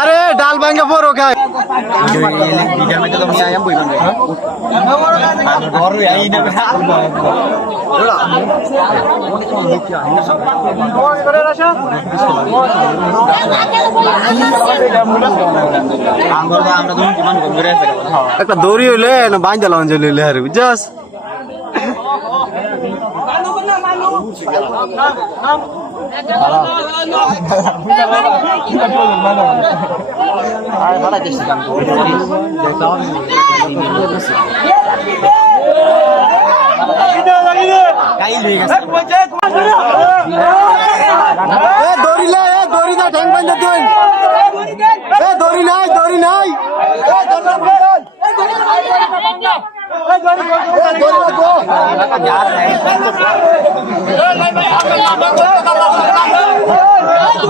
আরে ডাল ভাঙ্গা পড়ো খায় একটা দড়ি হইলে বাঁধা লাগান চলে আরে বুঝছস দড়ি লে দড়ি না ঠ্যাং বাঁধা তুই দড়ি নাই দড়ি নাই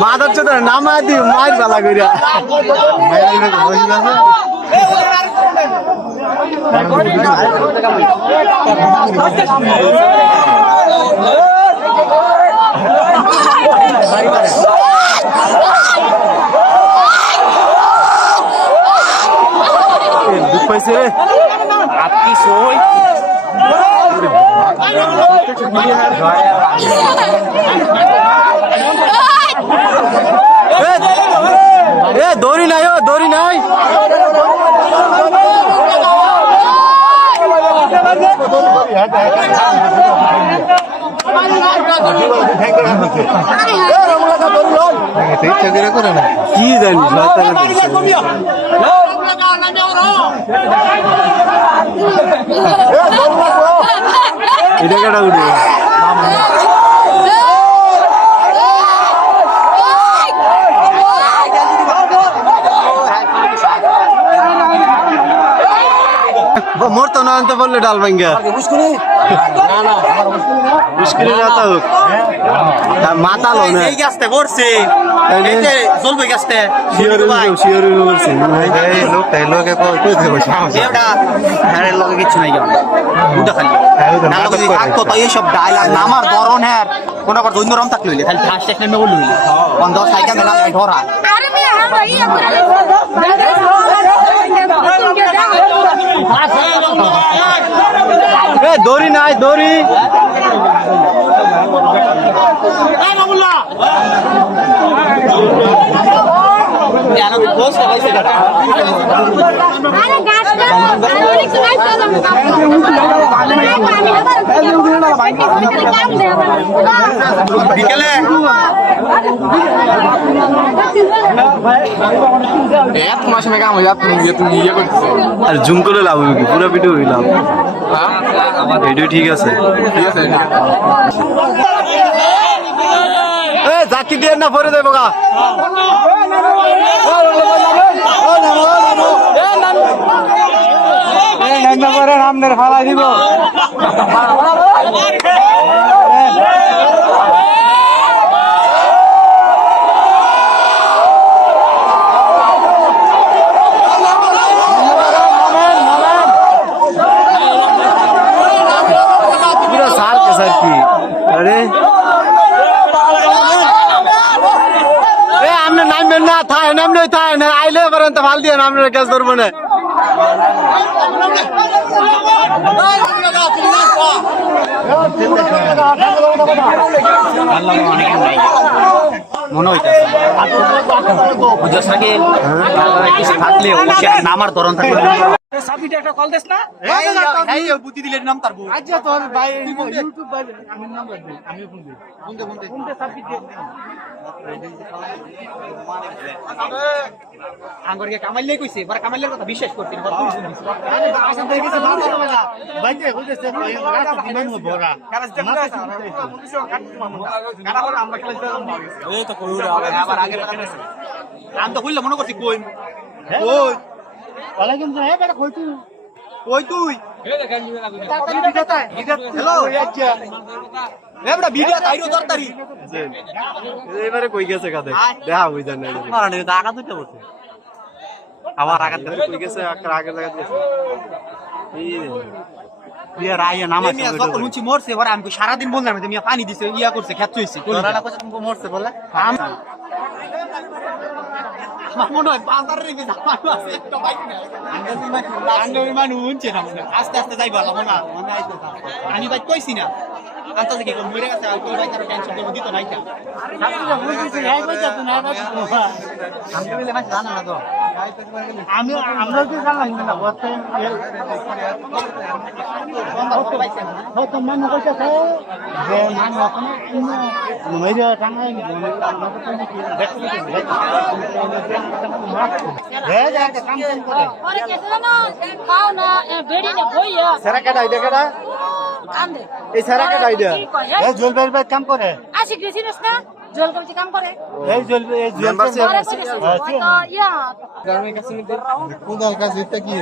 মাদার চোদা নামা দি মার বালা কইরা দুঃখ পাইছে রে আপনি সই দড়ি নাই ও দড়ি নাই কি জানি এটা কেটা উঠে মোর তো না আনতে বললে ডাল ভাঙ্গা মুশকিল না তো মাথা লো না এই গাছতে পড়ছে এই যে জলবে গাছতে শিওর পড়ছে এই লোকে কই কই বসে এটা আরে লগে কিছু নাই জানো বুঝা খালি না লগে থাকতো তো এই সব ডায়লগ নামার ধরনের কোন আবার দৈন্য রম থাক লইলে খালি ফার্স্ট টেকনিক মে বললি বন্ধ সাইকেল মেলা ধরা আরে মিয়া হ্যাঁ ইয়া করে দড়ি নাই দড়ি বিকেলে তোমার সঙ্গে কাম হয়ে তুমি ইয়ে করতেছো আর জুম করে লাভ হবে কি পুরো ভিডিও হইলাম ভিডিও ঠিক আছে ঠিক আছে এ জাকি দিয়ে না পরে দেবো গা রামদের ফালা দিব পুরা সার কে সার কি আরে আমনে নামবেন না থাই নামলে থাই না আইলে পর্যন্ত ভাল দিয়ে নামলে গ্যাস ধরবো না মনে হইতেছে থাকলে নামার ধরন থাকলে সাবিটা একটা কল দেস না এই বুদ্ধি দিলে নাম তার বউ আজ তোর ভাই ইউটিউব ভাই আমি নাম্বার দেই আমি ফোন দেই ফোন দে সাবিট দে আঙ্গরকে কামাইলে কইছে বার কামাইলের কথা বিশ্বাস করতে না তুই ফোন দিছিস আরে আসাম থেকে গেছে না ভাই দে হইছে রাস্তা দিবেন বড়া কাজ দে না মুদিছো কাটতে মামু গানা করে আমরা খেলাতে এই তো কইরা আবার আগে আমি তো কইলা মনে করছি কই কই ওলা কিন্তু হে বেটা কই তুই কই তুই হে দেখেন হ্যালো আচ্ছা এবড়া ভিডিও তাইরো দরতারি এবারে কই গেছে কাদে দেখা হই জানে মারানে তো আগা দুইটা বসে আমার আগা কই গেছে আগে লাগা দিয়েছে এই বিয়ে রাইয়া নাম আছে যখন উঁচি মরছে পরে আমি সারাদিন বললাম যে মিয়া পানি দিছে ইয়া করছে খেত হইছে তোরা কত তুমি মরছে বলে আমার মনে হয় বাজারের এই জামানো আছে একটা বাইক না আন্ডার মানু উনছে না আস্তে আস্তে যাইবা লাগো না আমি বাইক কইছি না আন্তা থেকে কোন মরে গেছে আর কোন বাইক আর টেনশন করব দিত নাইটা আমি বলে মাছ জানা না তো আমি আমরা কি জানলাম না বলতে তো মানুষ কইছে যে মানুষ ওখানে মেরে টাঙ্গাই নি সারা কাটা এটা কাটা এই সারা কাটা এটা এই জলবের ভাই কাম করে আসি গেছিস না জল করতে কাম করে এই জল এই জল ইয়া গ্রামের কাছে কোন কাছে এটা কি